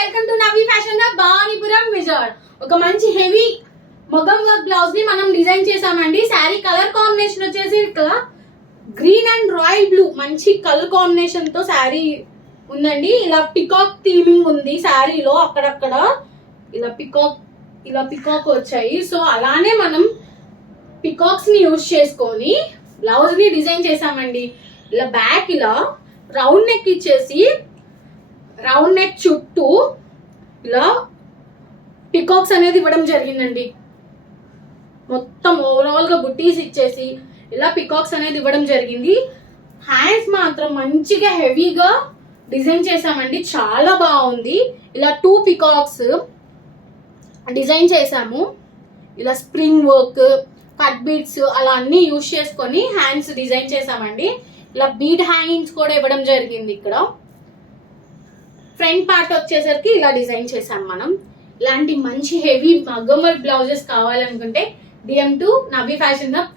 Welcome to Navi fashion hub Bhavanipuram Vijayawada. ఒక మంచి heavy మగ్గం వర్క్ బ్లౌజ్ ని మనం డిజైన్ చేసామండి. శారీ కలర్ కాంబినేషన్ వచ్చేసి ఇక్కడ గ్రీన్ అండ్ రాయల్ బ్లూ మంచి కలర్ కాంబినేషన్ తో శారీ ఉందండి. ఇలా పికాక్ థీమింగ్ ఉంది శారీలో, అక్కడక్కడ ఇలా పికాక్ వచ్చాయి. సో అలానే మనం పికాక్స్ ని యూజ్ చేసుకొని బ్లౌజ్ ని డిజైన్ చేసామండి. ఇలా బ్యాక్ ఇలా రౌండ్ నెక్ ఇచ్చేసి రౌండ్ నెక్ చుట్టూ ఇలా పికాక్స్ అనేది ఇవ్వడం జరిగిందండి. మొత్తం ఓవరాల్ గా బుట్టీస్ ఇచ్చేసి ఇలా పికాక్స్ అనేది ఇవ్వడం జరిగింది. హ్యాండ్స్ మాత్రం మంచిగా హెవీగా డిజైన్ చేసామండి, చాలా బాగుంది. ఇలా 2 పికాక్స్ డిజైన్ చేసాము. ఇలా స్ప్రింగ్ వర్క్, కట్ బీడ్స్ అలా అన్ని యూజ్ చేసుకొని హ్యాండ్స్ డిజైన్ చేసామండి. ఇలా బీడ్ హ్యాంగింగ్స్ కూడా ఇవ్వడం జరిగింది. ఇక్కడ ఫ్రంట్ పార్ట్ వచ్చేసరికి ఇలా డిజైన్ చేసాం మనం. ఇలాంటి మంచి హెవీ మగ్గం వర్క్ బ్లౌజెస్ కావాలనుకుంటే DM to Navi fashion hub.